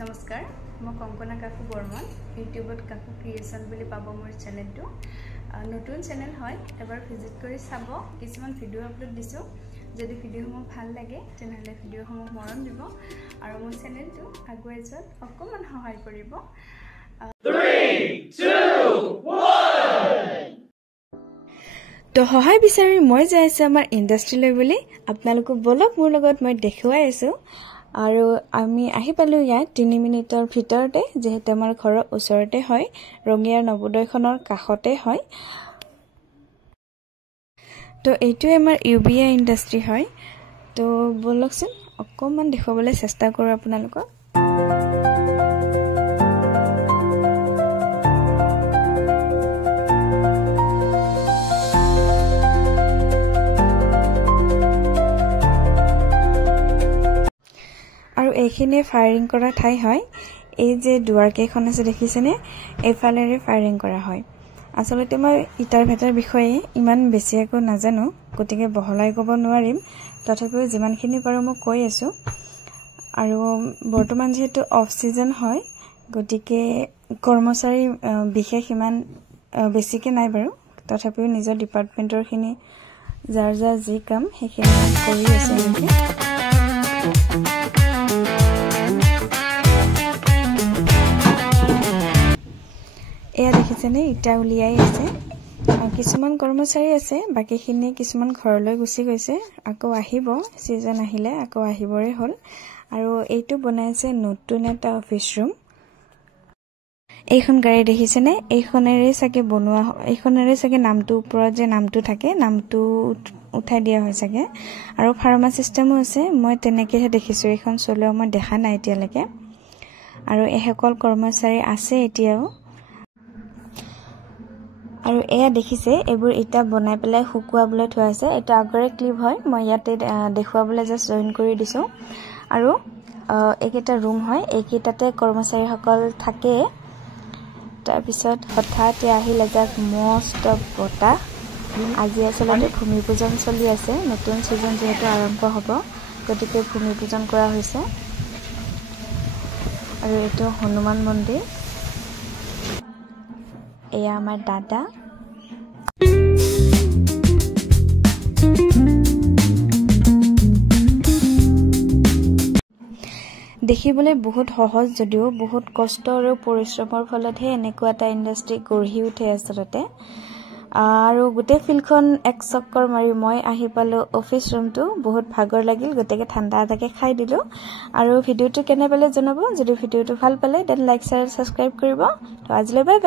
নমস্কাৰ মই কংকনা কাকু বৰ্মন ইউটিউবত কাকু ক্ৰিয়েচন বুলি পাব মোৰ চেনেলটো নতুন চেনেল হয় এবাৰ ভিজিট কৰি চাব কিছুমান ভিডিও আপলোড দিছো যদি ভিডিওসমূহ ভাল লাগে তেনেহলে ভিডিওসমূহ মৰম দিব আৰু মোৰ চেনেলটো আগুৱাই যোৱাত অকমান সহায় কৰিব 3 2 1 তো সহায় বিচাৰি মই যাই আছো আমাৰ ইন্ডাষ্ট্ৰিলৈ বুলি আপোনালোকক বলক মোৰ লগত মই দেখুৱাই আছো আৰু আমি আহি পালো ইয়াত 3 মিনিটৰ ভিতৰতে যেহেতু আমাৰ ঘৰৰ ওচৰতে হয় ৰঙিয়াৰ নৱোদয়খনৰ কাষতে হয় তো এইটোৱে আমাৰ ইউবিএ ইন্ডাষ্ট্ৰি হয় তো বলকচোন অকমান দেখুৱাবলৈ চেষ্টা কৰো আপোনালোকক আৰু এইখিনি ফায়াৰিং কৰা ঠাই হয় এই যে দুৱাৰ কেখন আছে দেখিছেনে এফালেৰে ফায়াৰিং কৰা হয় আসলতে মই ইটাৰ ভেটাৰ বিষয়ে ইমান বেছি একো নাজানো গতিকে বহলাই ক'ব নোৱাৰিম তথাপিও যিমানখিনি পাৰো মই কৈ আছো আৰু বৰ্তমান যেহেতু অফ সিজন হয় গতিকে কৰ্মচাৰী বিশেষ ইমান বেছিকে নাই বাৰু তথাপিও নিজৰ ডিপাৰ্টমেন্টৰ খিনি যাৰ যাৰ যি কাম সেইখিনি কৰি আছে নেকি এয়া দেখিছেনে ইটা উলিয়াই আছে কিছুমান কৰ্মচাৰী আছে বাকিখিনি কিছুমান ঘৰলৈ গুচি গৈছে আকৌ আহিব সিজন আহিলে আকৌ আহিবৰে হল আৰু এইটো বনাইছে নতুন এটা অফিস ৰুম এইখন গাড়ী দেখিছেনে এইখনেৰে চাগে বনোৱা এইখনেৰে চাগে নামটো ওপৰত যে নামটো থাকে নামটো উঠাই দিয়া হয় চাগে আৰু ফাৰ্মা সিস্টেমো আছে মই তেনেকেহে দেখিছো এইখন চলোৱা মই দেখা নাই এতিয়ালৈকে আৰু এহেকল কৰ্মচাৰী আছে এতিয়াও আৰু এয়া দেখিছে এইবোৰ ইটা বনাই পেলাই শুকুৱাবলৈ থোৱা আছে এটা আগৰে ক্লিপ হয় মই ইয়াতে দেখুৱাবলৈ জাস্ট জয়েন কৰি দিছো আৰু এইকেইটা ৰুম হয় এইকেইটাতে কৰ্মচাৰীসকল থাকে তাৰ পিছত হঠাতে আহিল এটা মস্ত বতাহ আজি আসলে ভূমি পূজন চলি আছে নতুন সিজন যেহেতু আৰম্ভ হ'ব গতিকে ভূমি পূজন কৰা হৈছে আৰু এইটো হনুমান মন্দিৰ এয়া আমাৰ দাদা দেখিবলৈ বহুত সহজ যদিও বহুত কষ্ট আৰু পৰিশ্ৰমৰ ফলতহে এনেকুৱা এটা ইন্ডাষ্ট্ৰি গঢ়ি উঠে আচলতে আৰু গোটেই ফিল্ডখন এক চক্কৰ মাৰি মই আহি পালো অফিস ৰুমটো বহুত ভাগৰ লাগিল গতিকে ঠাণ্ডা এটাকে খাই দিলো আৰু ভিডিওটো কেনে পালে জনাব যদি ভিডিওটো ভাল পালে দেন লাইক শ্বেয়াৰ সাবস্ক্ৰাইব কৰিব তো আজিলৈ বাই